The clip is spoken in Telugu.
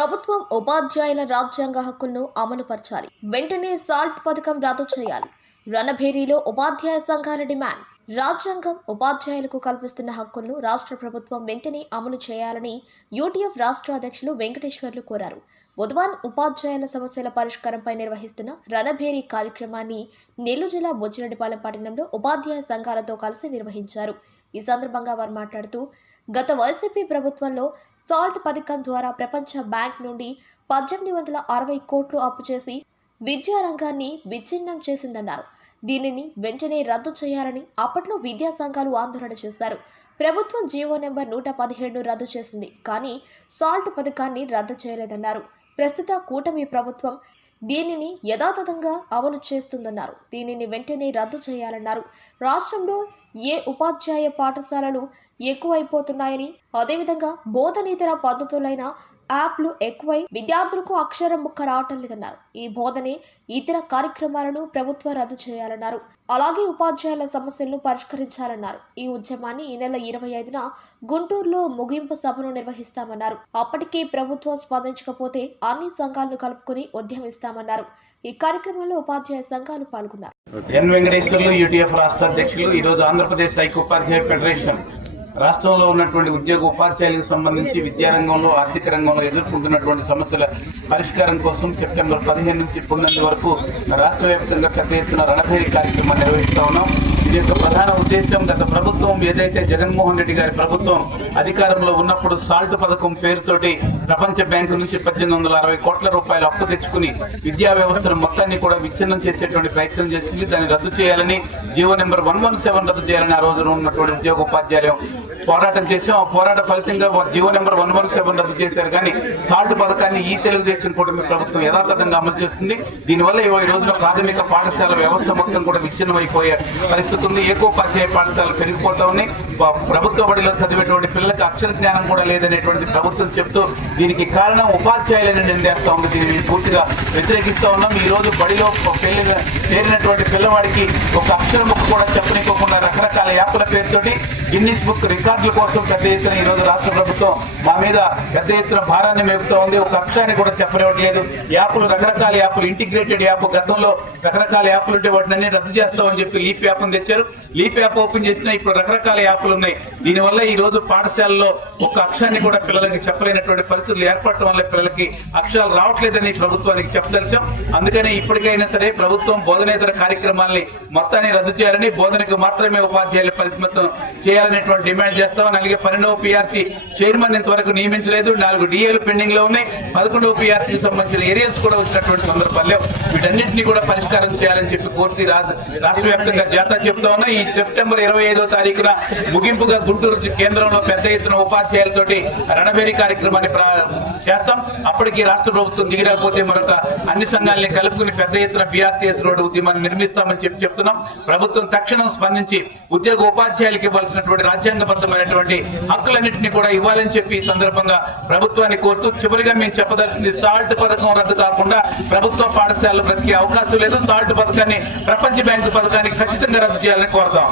ప్రభుత్వం ఉపాధ్యాయుల రాజ్యాంగ హక్కులను అమలుపరచాలి. వెంటనే సాల్ట్ పథకం రద్దు చేయాలి. రణభేరీలో ఉపాధ్యాయ సంఘాల డిమాండ్. రాజ్యాంగం ఉపాధ్యాయులకు కల్పిస్తున్న హక్కులను రాష్ట్ర ప్రభుత్వం వెంటనే అమలు చేయాలని యూటీఎఫ్ రాష్ట్ర అధ్యక్షులు వెంకటేశ్వర్లు కోరారు. బుధవారం ఉపాధ్యాయుల సమస్యల పరిష్కారంపై నిర్వహిస్తున్న రణభేరీ కార్యక్రమాన్ని నెల్లూరు జిల్లా బుచ్చిరెడ్డిపాలెం పట్టణంలో ఉపాధ్యాయ సంఘాలతో కలిసి నిర్వహించారు. ఈ సందర్భంగా వారు మాట్లాడుతూ గత వైసీపీ ప్రభుత్వంలో సాల్ట్ పథకం ద్వారా ప్రపంచ బ్యాంక్ నుండి పద్దెనిమిది వందల అరవై కోట్లు అప్పు చేసి విద్యారంగాన్ని విచ్ఛిన్నం చేసిందన్నారు. దీనిని వెంటనే రద్దు చేయాలని అప్పట్లో విద్యా సంఘాలు ఆందోళన చేశారు. ప్రభుత్వం జీవో నెంబర్ నూట పదిహేడును రద్దు చేసింది. కానీ సాల్ట్ పథకాన్ని రద్దు చేయలేదన్నారు. ప్రస్తుత కూటమి ప్రభుత్వం దీనిని యథాతథంగా అమలు చేస్తుందన్నారు. దీనిని వెంటనే రద్దు చేయాలన్నారు. రాష్ట్రంలో ఏ ఉపాధ్యాయ పాఠశాలలు ఎక్కువైపోతున్నాయని అదేవిధంగా బోధనేతర పద్ధతులైన యాప్లు ఎక్కువై విద్యార్థులకు అక్షరం ముక్క రావటం లేదన్నారు ఈ బోధనే ఇతర కార్యక్రమాలను ప్రభుత్వం రద్దు చేయాలన్నారు. అలాగే ఉపాధ్యాయుల సమస్యలను పరిష్కరించాలన్నారు. ఈ ఉద్యమాన్ని ఈ నెల ఇరవై ఐదున గుంటూరులో ముగింపు సభను నిర్వహిస్తామన్నారు. అప్పటికీ ప్రభుత్వం స్పందించకపోతే అన్ని సంఘాలను కలుపుకుని ఉద్యమిస్తామన్నారు. ఈ కార్యక్రమంలో ఉపాధ్యాయ సంఘాలు పాల్గొన్నారు. ఎన్ వెంకటేశ్వర్లు యూటీఎఫ్ రాష్ట్ర అధ్యక్షులు ఈరోజు ఆంధ్రప్రదేశ్ ఐక్యోపాధ్యాయ ఫెడరేషన్ రాష్ట్రంలో ఉన్నటువంటి ఉద్యోగ ఉపాధ్యాయులకు సంబంధించి విద్యారంగంలో ఆర్థిక రంగంలో ఎదుర్కొంటున్నటువంటి సమస్యల పరిష్కారం కోసం సెప్టెంబర్ పదిహేను నుంచి పన్నెండు వరకు రాష్ట్ర వ్యాప్తంగా పెద్ద ఎత్తున రణభేరి కార్యక్రమాన్ని నిర్వహిస్తా ఉన్నాం. ఇది యొక్క ప్రధాన ఉద్దేశం గత ప్రభుత్వం ఏదైతే జగన్మోహన్ రెడ్డి గారి ప్రభుత్వం అధికారంలో ఉన్నప్పుడు సాల్ట్ పథకం పేరుతోటి ప్రపంచ బ్యాంకు నుంచి పద్దెనిమిది వందల అరవై కోట్ల రూపాయలు అప్పు తెచ్చుకుని విద్యా వ్యవస్థను మొత్తాన్ని కూడా విచ్ఛిన్నం చేసేటువంటి ప్రయత్నం చేసింది. దాన్ని రద్దు చేయాలని G O number one one seven రద్దు చేయాలని ఆ రోజున ఉన్నటువంటి ఉద్యోగ ఉపాధ్యాయం పోరాటం చేసాం. ఆ పోరాట ఫలితంగా G O number one one seven రద్దు చేశారు. కానీ సాల్ట్ పథకాన్ని ఈ తెలుగుదేశం కూటమి ప్రభుత్వం యథాతథంగా అమలు చేస్తుంది. దీనివల్ల ఈ రోజున ప్రాథమిక పాఠశాల వ్యవస్థ మొత్తం కూడా విచ్ఛిన్నమైపోయే పరిస్థితి ఉంది. ఏకోపాధ్యాయ పాఠశాలలు పెరిగిపోతా ఉన్నాయి. ప్రభుత్వ బడిలో చదివేటువంటి పిల్లలకు అక్షర జ్ఞానం కూడా లేదనేటువంటి ప్రభుత్వం చెప్తూ దీనికి కారణం ఉపాధ్యాయులని నిందేస్తా ఉంది. దీన్ని పూర్తిగా వ్యతిరేకిస్తా ఉన్నాం. ఈ రోజు బడిలో పెళ్ళి చేరినటువంటి పిల్లవాడికి ఒక అక్షరం ముక్క కూడా చెప్పనివ్వకుండా రకరకాల యాప్ల పేరుతోటి గిన్నిస్ బుక్ రికార్డుల కోసం పెద్ద ఎత్తున ఈ రోజు రాష్ట్ర ప్రభుత్వం మా మీద పెద్ద ఎత్తున భారాన్ని మేపుతా ఉంది. ఒక అక్షరాన్ని కూడా చెప్పనివ్వట్లేదు. యాప్లు రకరకాల యాప్లు ఇంటిగ్రేటెడ్ యాప్ గతంలో రకరకాల యాప్లు ఉంటే వాటిని అన్ని రద్దు చేస్తామని చెప్పి లీప్ యాప్ తెచ్చారు. లీప్ యాప్ ఓపెన్ చేసినా ఇప్పుడు రకరకాల యాప్లు ఉన్నాయి. దీనివల్ల ఈ రోజు పాఠశాలలో ఒక అక్షరాన్ని కూడా పిల్లలకి చెప్పలేనటువంటి పరిస్థితులు ఏర్పడటం వల్ల పిల్లలకి అక్షరాలు రావట్లేదని ప్రభుత్వానికి చెప్పదలిచాం. అందుకనే ఇప్పటికైనా సరే ప్రభుత్వం బోధనేతర కార్యక్రమాల్ని మొత్తాన్ని రద్దు చేయాలని బోధనకు మాత్రమే ఉపాధ్యాయుల పరిమితం చేయాలనేటువంటి డిమాండ్ చేస్తాం అలాగే పన్నెండవ పీఆర్సీ చైర్మన్ ఇంతవరకు నియమించలేదు. నాలుగు డిఏలు పెండింగ్లో ఉన్నాయి. పదకొండవ పిఆర్సీకి సంబంధించిన ఏరియాస్ కూడా వచ్చినటువంటి సందర్భాల్లో వీటన్నింటినీ కూడా పరిష్కారం చేయాలని చెప్పి కోర్టు రాష్ట్ర వ్యాప్తంగా జాతా చెప్తా ఉన్నా ఈ సెప్టెంబర్ ఇరవై ఐదో తారీఖున ముగింపుగా గుంటూరు కేంద్రంలో పెద్ద ఎత్తున ఉపాధ్యాయులతోటి రణబేరి కార్యక్రమాన్ని చేస్తాం. అప్పటికి రాష్ట్ర ప్రభుత్వం దిగిరాకపోతే మరొక అన్ని సంఘాలని కలుపుకుని పెద్ద ఎత్తున బీఆర్టీఎస్ రోడ్డు ఉద్యమాన్ని నిర్మిస్తామని చెప్పి చెప్తున్నాం. ప్రభుత్వం తక్షణం స్పందించి ఉద్యోగ ఉపాధ్యాయులకు ఇవ్వాల్సినటువంటి రాజ్యాంగబద్ధమైనటువంటి హక్కులన్నింటినీ కూడా ఇవ్వాలని చెప్పి ఈ సందర్భంగా ప్రభుత్వాన్ని కోరుతూ చివరిగా మేము చెప్పదలిచింది సాల్ట్ పథకం రద్దు కాకుండా ప్రభుత్వ పాఠశాలలు బ్రతికే అవకాశం లేదు. సాల్ట్ పథకాన్ని ప్రపంచ బ్యాంకు పథకాన్ని ఖచ్చితంగా రద్దు చేయాలని కోరుతాం.